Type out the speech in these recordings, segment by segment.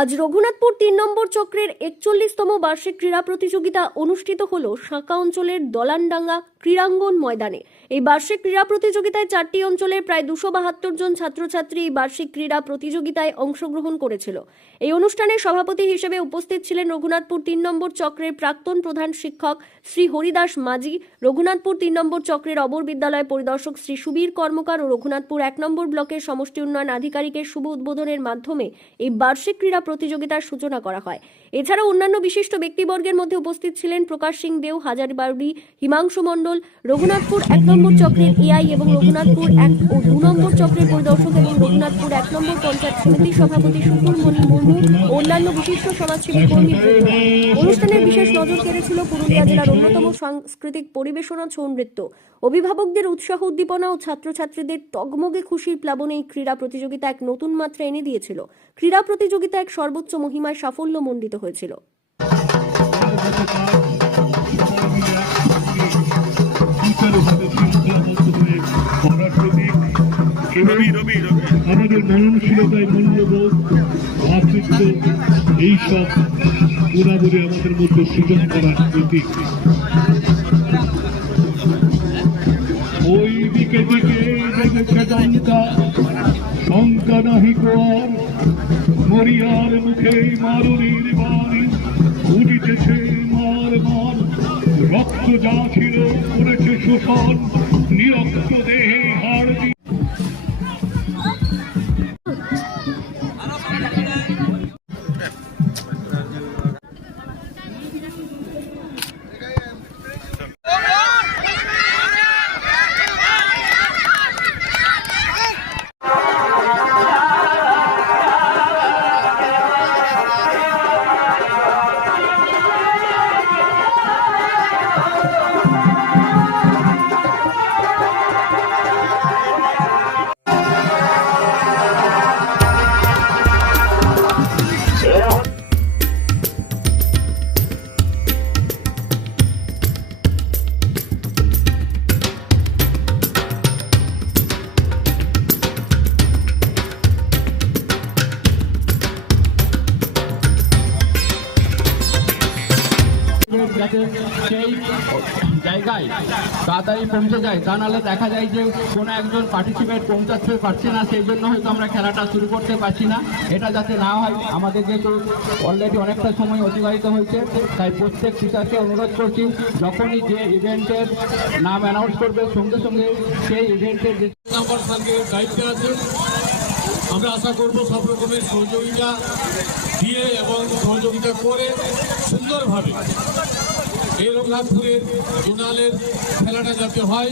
আজ রঘুনাথপুর ৩ নম্বর চক্রের ৪১তম বার্ষিক ক্রীড়া প্রতিযোগিতা অনুষ্ঠিত হল শাঁকা অঞ্চলের দলানডাঙ্গা ক্রীড়াঙ্গন ময়দানে। এই বার্ষিক ক্রীড়া প্রতিযোগিতায় ৪টি অঞ্চলের প্রায় ২৭২ জন ছাত্রছাত্রী এই বার্ষিক ক্রীড়া প্রতিযোগিতায় অংশগ্রহণ করেছিল। এই অনুষ্ঠানে সভাপতি হিসেবে উপস্থিত ছিলেন রঘুনাথপুর ৩ নম্বর চক্রের প্রাক্তন প্রধান শিক্ষক শ্রী হরিদাস মাঝি, রঘুনাথপুর ৩ নম্বর চক্রের অবর বিদ্যালয় পরিদর্শক শ্রী সুবীর কর্মকার ও রঘুনাথপুর ১ নম্বর ব্লকের সমষ্টি উন্নয়ন আধিকারিকের শুভ উদ্বোধনের মাধ্যমে এই বার্ষিক ক্রীড়া প্রতিযোগিতার সূচনা করা হয়। এছাড়াও অন্যান্য বিশিষ্ট ব্যক্তিবর্গের মধ্যে উপস্থিত ছিলেন প্রকাশ সিং দেও, হাজারবাড়ি হিমাংশু মণ্ডল, রঘুনাথপুর ১ নম্বর চক্রের এআই এবং রঘুনাথপুর ১ ও ২ নম্বর চক্রের পরিদর্শক এবং রঘুনাথপুর ১ নম্বর পঞ্চায়েত সমিতির সভাপতি সুকুরমণি মুর্মু ও অন্যান্য বিশিষ্ট সমাজসেবী কর্মীবৃন্দ। অনুষ্ঠানের বিশেষ নজর কেড়েছিল পুরুলিয়া জেলার অন্যতম সাংস্কৃতিক পরিবেশনা ছৌ নৃত্য। অভিভাবকদের উৎসাহ উদ্দীপনা ও ছাত্রছাত্রীদের টগমগে খুশির প্লাবনে এই ক্রীড়া প্রতিযোগিতা এক নতুন মাত্রা এনে দিয়েছিল। ক্রীড়া প্রতিযোগিতা এক সর্বোচ্চ মহিমায় সাফল্য মণ্ডিত হয়েছিল। আমাদের মননশীলতায় মূল্যবোধ ভাতৃত্ব এইসব গুণাবলী আমাদের মধ্যে সৃজন করার প্রতীক। ওই দিকে দিকে জেগেছে ডঙ্কা, শঙ্কা নাহি কোয়ার, মরিয়ার মুখে মারুনির বাণী উঠিতেছে মার মার। রক্ত যা ছিল করেছে শোষণ, নিরক্ত দেহে হাড় যাতে সেই জায়গায় তাড়াতাড়ি পৌঁছে যায়, তা নাহলে দেখা যায় যে কোনো একজন পার্টিসিপেট পৌঁছাতে পারছে না, সেই জন্য হয়তো আমরা খেলাটা শুরু করতে পারছি না। এটা যাতে না হয়, আমাদের যেহেতু অলরেডি অনেকটা সময় অতিবাহিত হয়েছে, তাই প্রত্যেক টিচারকে অনুরোধ করছি যখনই যে ইভেন্টের নাম অ্যানাউন্স করবে সঙ্গে সঙ্গে সেই ইভেন্টের যে নাম্বার স্যারকে দায়িত্বে আছে, আমরা আশা করব সব রকমের সহযোগিতা দিয়ে এবং সহযোগিতা করে সুন্দরভাবে এই রঘুনাথপুরের জোনালের খেলাটা যাতে হয়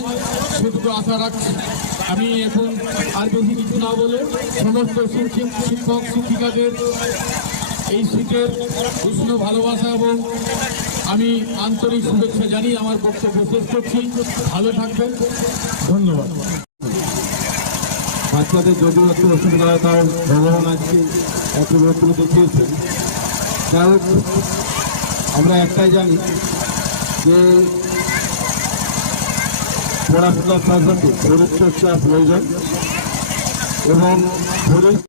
সেটুকু আশা রাখছি। আমি এখন আর বেশি কিছু না বলে সমস্ত শিক্ষক শিক্ষিকাদের এই শীতের উষ্ণ ভালোবাসা এবং আমি আন্তরিক শুভেচ্ছা জানিয়ে আমার বক্তব্য শেষ করছি। ভালো থাকবেন, ধন্যবাদ। বাচ্চাদের যদিও একটু অসুবিধা হয়, তাও ভগবান আজকে একটু রোদ্র দেখিয়েছেন। যাই হোক, আমরা একটাই জানি যে পড়াশোনার সাথে সাথে শরীর চর্চা প্রয়োজন এবং